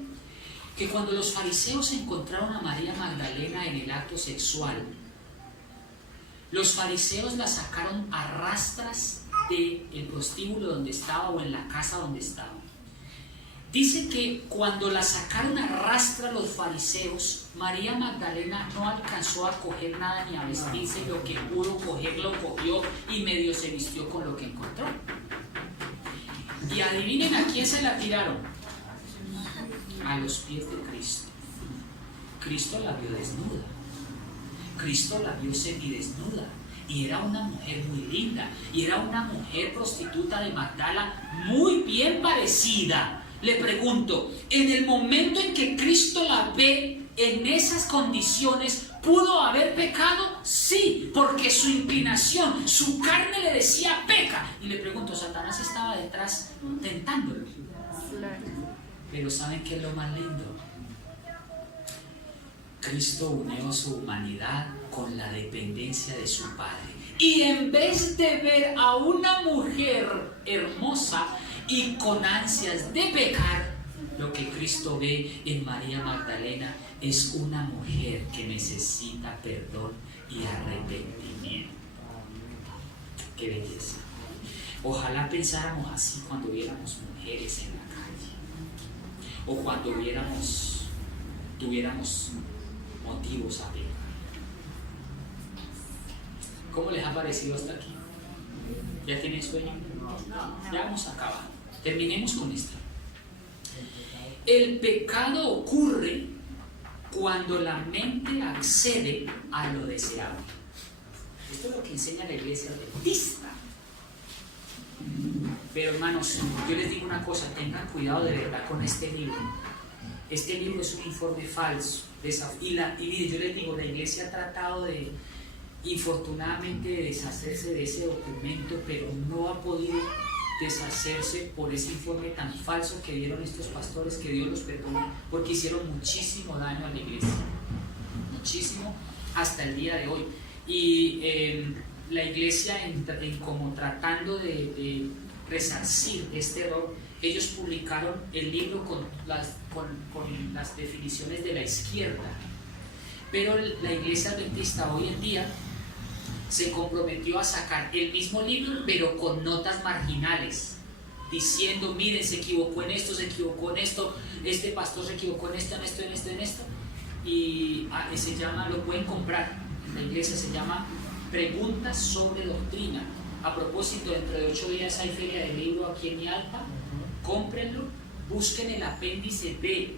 que cuando los fariseos encontraron a María Magdalena en el acto sexual, los fariseos la sacaron a rastras del prostíbulo donde estaba o en la casa donde estaba. Dice que cuando la sacaron a rastras los fariseos, María Magdalena no alcanzó a coger nada ni a vestirse, y lo que pudo coger lo cogió y medio se vistió con lo que encontró. Y adivinen a quién se la tiraron. A los pies de Cristo. Cristo la vio desnuda. Cristo la vio semidesnuda. Y era una mujer muy linda. Y era una mujer prostituta de Magdala muy bien parecida. Le pregunto, en el momento en que Cristo la ve en esas condiciones, ¿pudo haber pecado? Sí, porque su inclinación, su carne le decía peca. Y le pregunto, ¿Satanás estaba detrás tentándolo? Pero ¿saben qué es lo más lindo? Cristo unió su humanidad con la dependencia de su Padre. Y en vez de ver a una mujer hermosa y con ansias de pecar, lo que Cristo ve en María Magdalena es una mujer que necesita perdón y arrepentimiento. ¡Qué belleza! Ojalá pensáramos así cuando viéramos mujeres en la calle. o cuando tuviéramos motivos a pecar. ¿Cómo les ha parecido hasta aquí? ¿Ya tienen sueño? Ya vamos a acabar. Terminemos con esto. El pecado ocurre cuando la mente accede a lo deseado. Esto es lo que enseña la iglesia adventista. Pero hermanos, yo les digo una cosa, tengan cuidado de verdad con este libro. Este libro es un informe falso. Y mire, yo les digo, la iglesia ha tratado de, infortunadamente, de deshacerse de ese documento, pero no ha podido deshacerse por ese informe tan falso que dieron estos pastores, que Dios los perdone, porque hicieron muchísimo daño a la iglesia, muchísimo, hasta el día de hoy. Y la iglesia, como tratando de resarcir este error, ellos publicaron el libro con las definiciones de la izquierda, pero la iglesia adventista hoy en día se comprometió a sacar el mismo libro, pero con notas marginales, diciendo, miren, se equivocó en esto, se equivocó en esto, este pastor se equivocó en esto, en esto, en esto, en esto, y se llama, lo pueden comprar en la iglesia, se llama Preguntas sobre Doctrina. A propósito, dentro de 8 días hay feria del libro aquí en Mialpa, cómprenlo, busquen el apéndice B,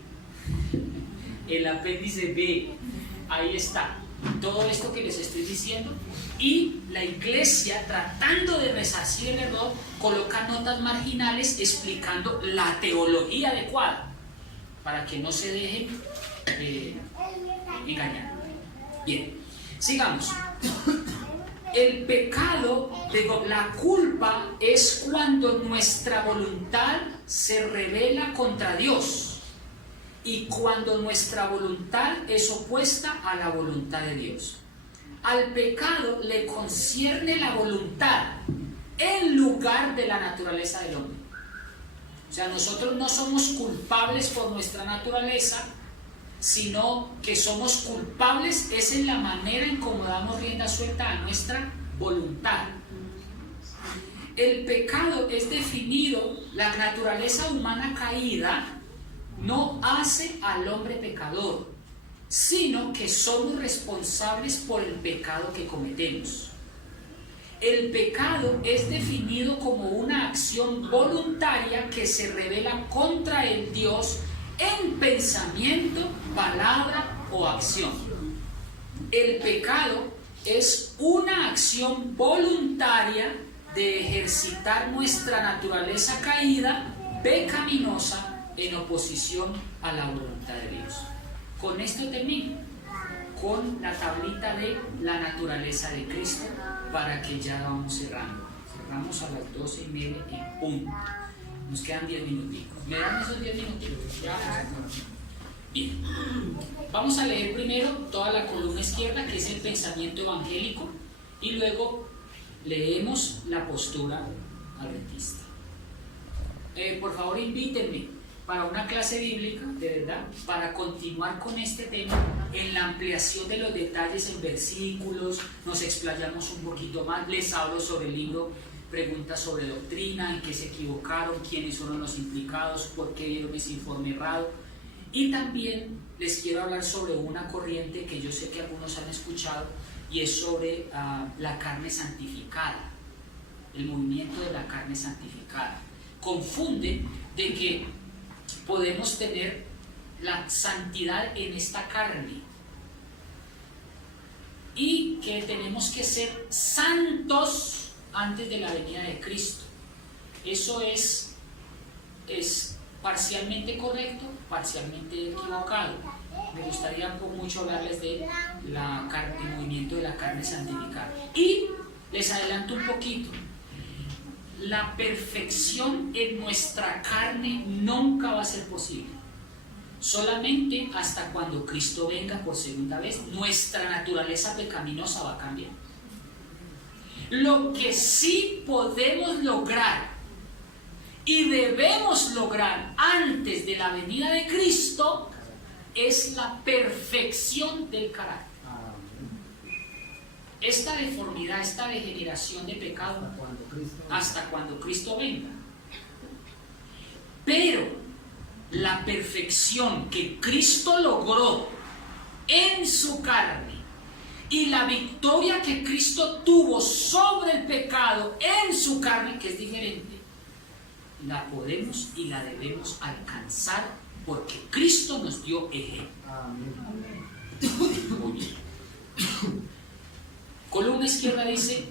ahí está, todo esto que les estoy diciendo. Y la iglesia, tratando de resarcir el error, coloca notas marginales explicando la teología adecuada para que no se dejen engañar. Bien, sigamos. El pecado, la culpa, es cuando nuestra voluntad se rebela contra Dios y cuando nuestra voluntad es opuesta a la voluntad de Dios. Al pecado le concierne la voluntad en lugar de la naturaleza del hombre. O sea, nosotros no somos culpables por nuestra naturaleza, sino que somos culpables es en la manera en cómo damos rienda suelta a nuestra voluntad. El pecado es definido, la naturaleza humana caída no hace al hombre pecador, sino que somos responsables por el pecado que cometemos. El pecado es definido como una acción voluntaria que se rebela contra el Dios en pensamiento, palabra o acción. El pecado es una acción voluntaria de ejercitar nuestra naturaleza caída, pecaminosa, en oposición a la voluntad de Dios. Con esto termino, con la tablita de la naturaleza de Cristo, para que ya vamos cerrando. Cerramos a las 12:30 en punto. Nos quedan 10 minutitos. ¿Me dan esos 10 minutitos? Ya vamos a cerrar. Bien. Vamos a leer primero toda la columna izquierda, que es el pensamiento evangélico, y luego leemos la postura adventista. Por favor, invítenme para una clase bíblica, de verdad, para continuar con este tema, en la ampliación de los detalles en versículos, nos explayamos un poquito más, les hablo sobre el libro Preguntas sobre Doctrina, en qué se equivocaron, quiénes fueron los implicados, por qué dieron ese informe errado, y también les quiero hablar sobre una corriente que yo sé que algunos han escuchado, y es sobre la carne santificada, el movimiento de la carne santificada. Confunden de que podemos tener la santidad en esta carne y que tenemos que ser santos antes de la venida de Cristo. Eso es parcialmente correcto, parcialmente equivocado. Me gustaría mucho hablarles de el movimiento de la carne santificada. Y les adelanto un poquito. La perfección en nuestra carne nunca va a ser posible. Solamente hasta cuando Cristo venga por segunda vez, nuestra naturaleza pecaminosa va a cambiar. Lo que sí podemos lograr y debemos lograr antes de la venida de Cristo es la perfección del carácter. Esta deformidad, esta degeneración de pecado hasta cuando Cristo venga. Pero redención que Cristo logró en su carne y la victoria que Cristo tuvo sobre el pecado en su carne, que es diferente, la podemos y la debemos alcanzar porque Cristo nos dio ejemplo. Muy bien. Columna izquierda dice: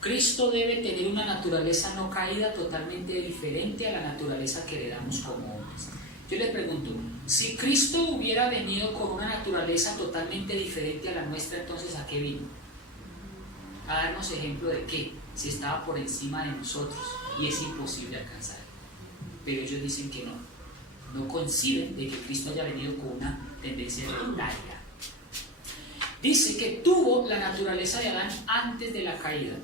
Cristo debe tener una naturaleza no caída totalmente diferente a la naturaleza que heredamos como hombres. Yo le pregunto, si Cristo hubiera venido con una naturaleza totalmente diferente a la nuestra, entonces ¿a qué vino? A darnos ejemplo de qué, si estaba por encima de nosotros y es imposible alcanzar. Pero ellos dicen que no conciben de que Cristo haya venido con una tendencia hereditaria. Dice que tuvo la naturaleza de Adán antes de la caída.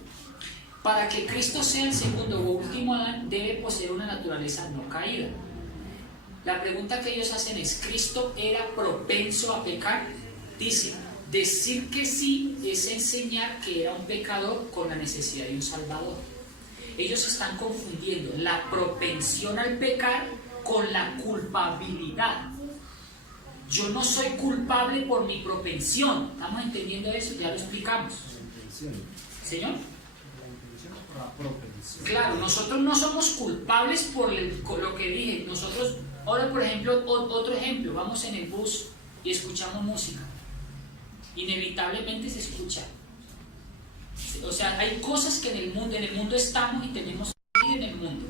Para que Cristo sea el segundo o último Adán, debe poseer una naturaleza no caída. La pregunta que ellos hacen es: ¿Cristo era propenso a pecar? Dice, decir que sí es enseñar que era un pecador con la necesidad de un salvador. Ellos están confundiendo la propensión al pecar con la culpabilidad. Yo no soy culpable por mi propensión. ¿Estamos entendiendo eso? Ya lo explicamos. ¿Señor? Claro, nosotros no somos culpables por lo que dije. Nosotros, ahora por ejemplo, otro ejemplo, vamos en el bus y escuchamos música. Inevitablemente se escucha. O sea, hay cosas que en el mundo estamos y tenemos que vivir en el mundo.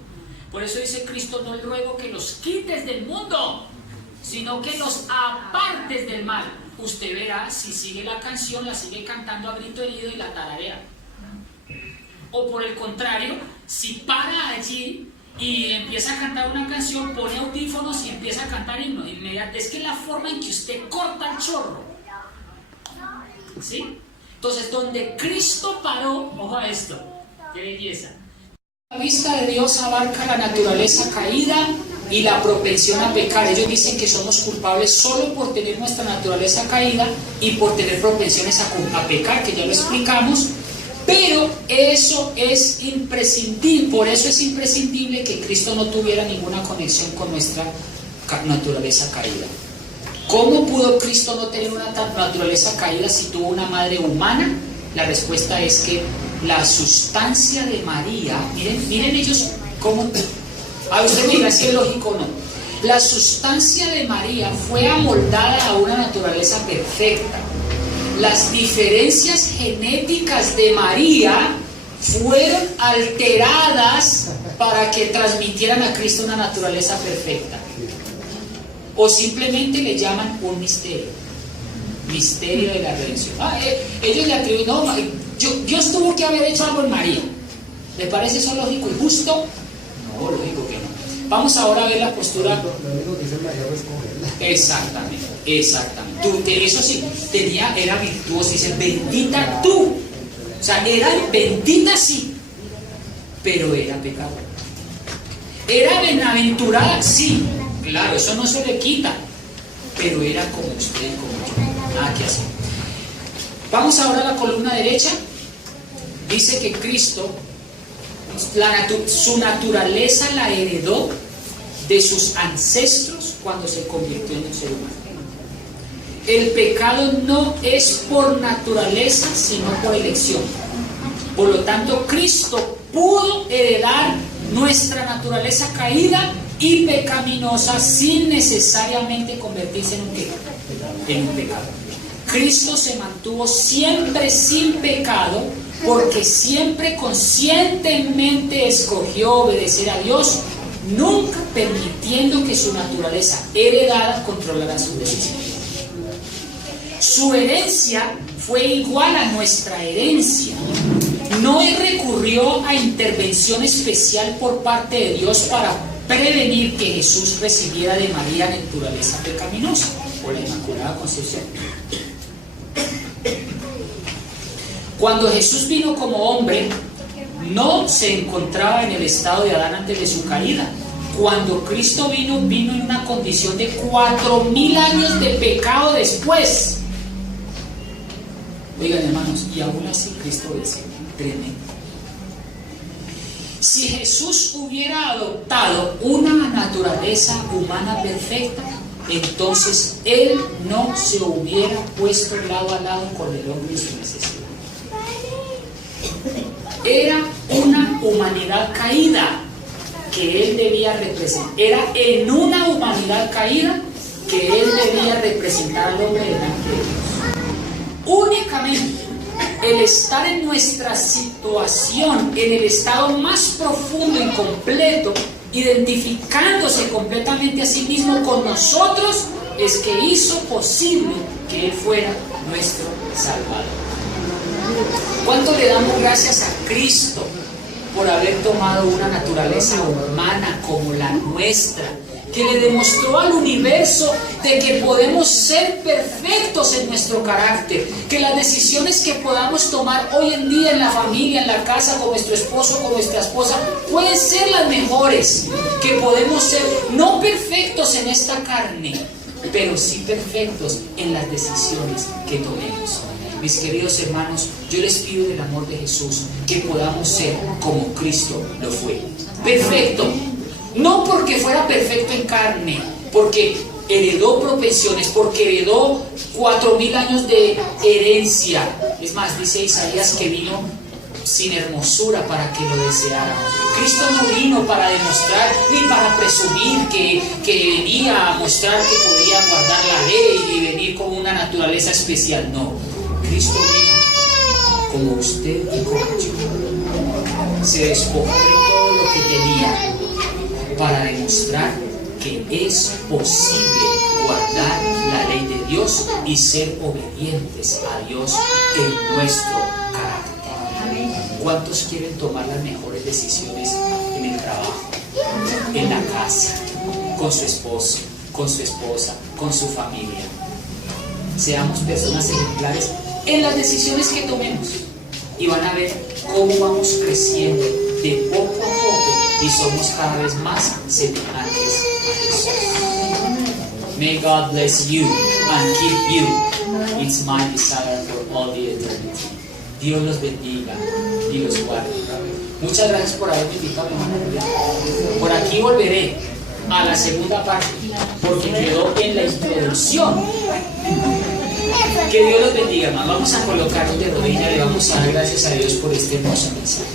Por eso dice Cristo: no ruego que los quites del mundo, sino que los apartes del mal. Usted verá si sigue la canción, la sigue cantando a grito herido y la tararea. O por el contrario, si para allí y empieza a cantar una canción, pone audífonos y empieza a cantar himno inmediato. Es que es la forma en que usted corta el chorro. ¿Sí? Entonces, donde Cristo paró, ojo a esto, qué belleza. La vista de Dios abarca la naturaleza caída y la propensión a pecar. Ellos dicen que somos culpables solo por tener nuestra naturaleza caída y por tener propensiones a pecar, que ya lo explicamos. Pero eso es imprescindible, por eso es imprescindible que Cristo no tuviera ninguna conexión con nuestra naturaleza caída. ¿Cómo pudo Cristo no tener una naturaleza caída si tuvo una madre humana? La respuesta es que la sustancia de María, miren ellos cómo, a usted me dirá si es lógico o no. La sustancia de María fue amoldada a una naturaleza perfecta. Las diferencias genéticas de María fueron alteradas para que transmitieran a Cristo una naturaleza perfecta. O simplemente le llaman un misterio de la redención. Ellos le atribuyen, no, Dios tuvo que haber hecho algo en María. ¿Le parece eso lógico y justo? No, lógico que no. Vamos ahora a ver la postura. Lo único que dice María es escogerla. Exactamente. Eso sí, era virtuosa. Dice, bendita tú. O sea, era bendita sí, pero era pecadora. Era bienaventurada, sí. Claro, eso no se le quita, pero era como usted y como yo, nada que hacer. Vamos ahora a la columna derecha. Dice que Cristo, su naturaleza la heredó de sus ancestros cuando se convirtió en un ser humano. El pecado no es por naturaleza, sino por elección. Por lo tanto, Cristo pudo heredar nuestra naturaleza caída y pecaminosa sin necesariamente convertirse en un pecado. Cristo se mantuvo siempre sin pecado porque siempre conscientemente escogió obedecer a Dios, nunca permitiendo que su naturaleza heredada controlara sus decisiones. Su herencia fue igual a nuestra herencia. No recurrió a intervención especial por parte de Dios para prevenir que Jesús recibiera de María naturaleza pecaminosa por la Inmaculada Concepción. Cuando Jesús vino como hombre, no se encontraba en el estado de Adán antes de su caída. Cuando Cristo vino en una condición de 4000 años de pecado después. Oigan, hermanos, y aún así Cristo es tremendo. Si Jesús hubiera adoptado una naturaleza humana perfecta, entonces Él no se hubiera puesto lado a lado con el hombre y su necesidad. Era una humanidad caída que Él debía representar. Era en una humanidad caída que Él debía representar al hombre delante de Dios. Únicamente el estar en nuestra situación, en el estado más profundo y completo, identificándose completamente a sí mismo con nosotros, es que hizo posible que Él fuera nuestro Salvador. ¿Cuánto le damos gracias a Cristo por haber tomado una naturaleza humana como la nuestra, que le demostró al universo de que podemos ser perfectos en nuestro carácter, que las decisiones que podamos tomar hoy en día en la familia, en la casa, con nuestro esposo, con nuestra esposa, pueden ser las mejores, que podemos ser no perfectos en esta carne, pero sí perfectos en las decisiones que tomemos? Mis queridos hermanos, yo les pido en el amor de Jesús que podamos ser como Cristo lo fue. Perfecto. No porque fuera perfecto en carne, porque heredó propensiones, porque heredó 4.000 años de herencia. Es más, dice Isaías que vino sin hermosura para que lo deseáramos. Cristo no vino para demostrar ni para presumir que venía a mostrar que podía guardar la ley y venir con una naturaleza especial. No, Cristo vino como usted y como yo. Se despojó de todo lo que tenía para demostrar que es posible guardar la ley de Dios y ser obedientes a Dios en nuestro carácter. ¿Cuántos quieren tomar las mejores decisiones en el trabajo, en la casa, con su esposo, con su esposa, con su familia? Seamos personas ejemplares en las decisiones que tomemos y van a ver cómo vamos creciendo de poco a poco y somos cada vez más semejantes a Jesús. May God bless you and keep you. It's my desire for all the eternity. Dios los bendiga y los guarde. Muchas gracias por haberme invitado, hermano. Por aquí volveré a la segunda parte, porque quedó en la introducción. Que Dios los bendiga, hermano. Vamos a colocarnos de rodillas y le vamos a dar gracias a Dios por este hermoso mensaje.